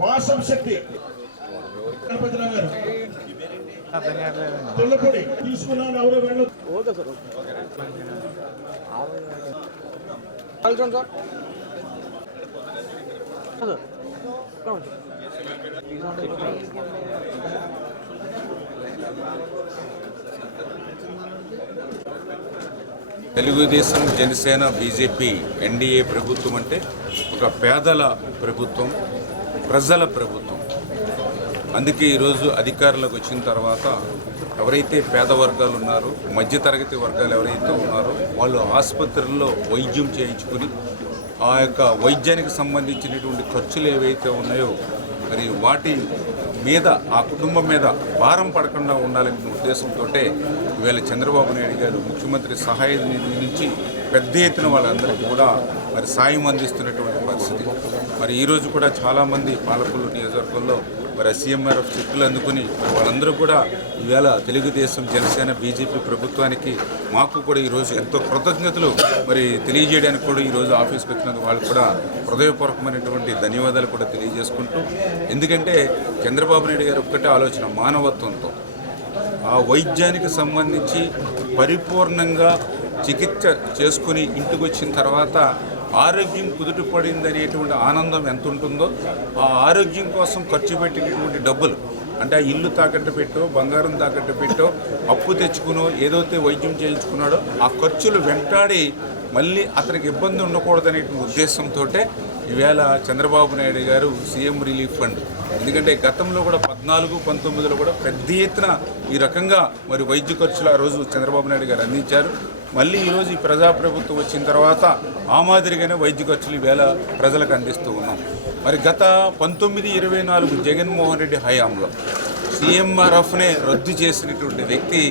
వాసం శక్తి గణపతిరావు గారు తొల్లపొడి తీసుకున్నాను ఎవరు వెళ్ళదు. తెలుగుదేశం జనసేన బీజేపీ ఎన్డీఏ ప్రభుత్వం అంటే ఒక పేదల ప్రభుత్వం, ప్రజల ప్రభుత్వం. అందుకే ఈరోజు అధికారులకు వచ్చిన తర్వాత ఎవరైతే పేద వర్గాలు ఉన్నారో, మధ్యతరగతి వర్గాలు ఎవరైతే ఉన్నారో వాళ్ళు ఆసుపత్రుల్లో వైద్యం చేయించుకుని ఆ యొక్క వైద్యానికి సంబంధించినటువంటి ఖర్చులు ఏవైతే ఉన్నాయో మరి వాటి మీద ఆ కుటుంబం మీద భారం పడకుండా ఉండాలనే ఉద్దేశంతో ఈవేళ చంద్రబాబు నాయుడు గారు ముఖ్యమంత్రి సహాయ నిధి నుంచి పెద్ద ఎత్తున వాళ్ళందరికీ కూడా మరి సాయం అందిస్తున్నటువంటి పరిస్థితి. మరి ఈరోజు కూడా చాలామంది పాలకొల్లు నియోజకవర్గంలో మరి సీఎంఆర్ఎఫ్ చెక్కులు అందుకుని మరి వాళ్ళందరూ కూడా ఈవేళ తెలుగుదేశం జనసేన బీజేపీ ప్రభుత్వానికి మాకు కూడా ఈరోజు ఎంతో కృతజ్ఞతలు మరి తెలియజేయడానికి కూడా ఈరోజు ఆఫీస్కి వచ్చినందుకు వాళ్ళు కూడా హృదయపూర్వకమైనటువంటి ధన్యవాదాలు కూడా తెలియజేసుకుంటూ, ఎందుకంటే చంద్రబాబు నాయుడు గారు ఒక్కటే ఆలోచన మానవత్వంతో ఆ వైద్యానికి సంబంధించి పరిపూర్ణంగా చికిత్స చేసుకుని ఇంటికి వచ్చిన తర్వాత ఆరోగ్యం కుదుటపడింది అనేటువంటి ఆనందం ఎంత ఉంటుందో ఆ ఆరోగ్యం కోసం ఖర్చు పెట్టినటువంటి డబ్బులు అంటే ఆ ఇల్లు తాకట్టు పెట్టో, బంగారం తాకట్టు పెట్టో, అప్పు తెచ్చుకునో ఏదైతే వైద్యం చేయించుకున్నాడో ఆ ఖర్చులు వెంటాడి మళ్ళీ అతనికి ఇబ్బంది ఉండకూడదనే ఉద్దేశంతో ఈవేళ చంద్రబాబు నాయుడు గారు సీఎం రిలీఫ్ ఫండ్, ఎందుకంటే గతంలో కూడా 14-19లో కూడా పెద్ద ఎత్తున ఈ రకంగా మరి వైద్య ఖర్చులు ఆ రోజు చంద్రబాబు నాయుడు గారు అందించారు. మళ్ళీ ఈరోజు ఈ ప్రజాప్రభుత్వం వచ్చిన తర్వాత ఆ మాదిరిగానే వైద్య ఖర్చులు ఈవేళ ప్రజలకు అందిస్తూ ఉన్నాం. మరి గత 19-24 జగన్మోహన్ రెడ్డి హయాంలో సీఎంఆర్ఎఫ్నే రద్దు చేసినటువంటి వ్యక్తి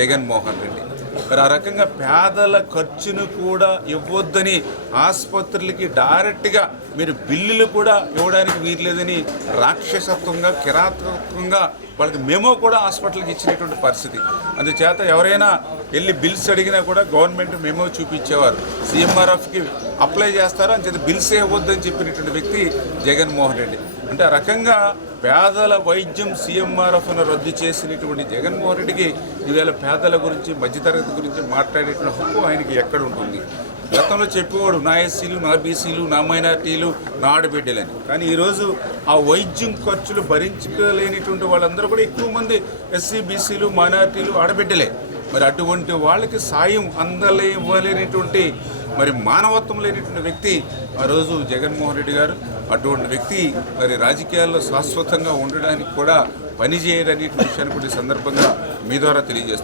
జగన్మోహన్ రెడ్డి. మరి ఆ రకంగా పేదల ఖర్చును కూడా ఇవ్వొద్దని ఆసుపత్రులకి డైరెక్ట్గా మీరు బిల్లులు కూడా ఇవ్వడానికి వీల్లేదని రాక్షసత్వంగా, కిరాతకంగా వాళ్ళకి మెమో కూడా హాస్పిటల్కి ఇచ్చినటువంటి పరిస్థితి. అందుచేత ఎవరైనా వెళ్ళి బిల్స్ అడిగినా కూడా గవర్నమెంట్ మెమో చూపించేవారు, సీఎంఆర్ఎఫ్కి అప్లై చేస్తారో అని చెప్పి బిల్సే ఇవ్వద్దని చెప్పినటువంటి వ్యక్తి జగన్మోహన్ రెడ్డి. అంటే ఆ రకంగా పేదల వైద్యం సీఎంఆర్ఎఫ్ను రద్దు చేసినటువంటి జగన్మోహన్ రెడ్డికి ఈవేళ పేదల గురించి, మధ్యతరగతి గురించి మాట్లాడేటువంటి హక్కు ఆయనకి ఎక్కడ ఉంటుంది? గతంలో చెప్పేవాడు నా ఎస్సీలు, నా బీసీలు, నా మైనార్టీలు, నా ఆడబిడ్డలని. కానీ ఈరోజు ఆ వైద్యం ఖర్చులు భరించలేనిటువంటి వాళ్ళందరూ కూడా ఎక్కువ మంది ఎస్సీ, బీసీలు, మైనార్టీలు, ఆడబిడ్డలే. మరి అటువంటి వాళ్ళకి సాయం అందలేనిటువంటి మరి మానవత్వం లేనిటువంటి వ్యక్తి ఆ రోజు జగన్మోహన్ రెడ్డి గారు. అటువంటి వ్యక్తి మరి రాజకీయాల్లో శాశ్వతంగా ఉండడానికి కూడా పనిచేయడనే విషయాన్ని కూడా ఈ సందర్భంగా మీ ద్వారా తెలియజేస్తున్నాను.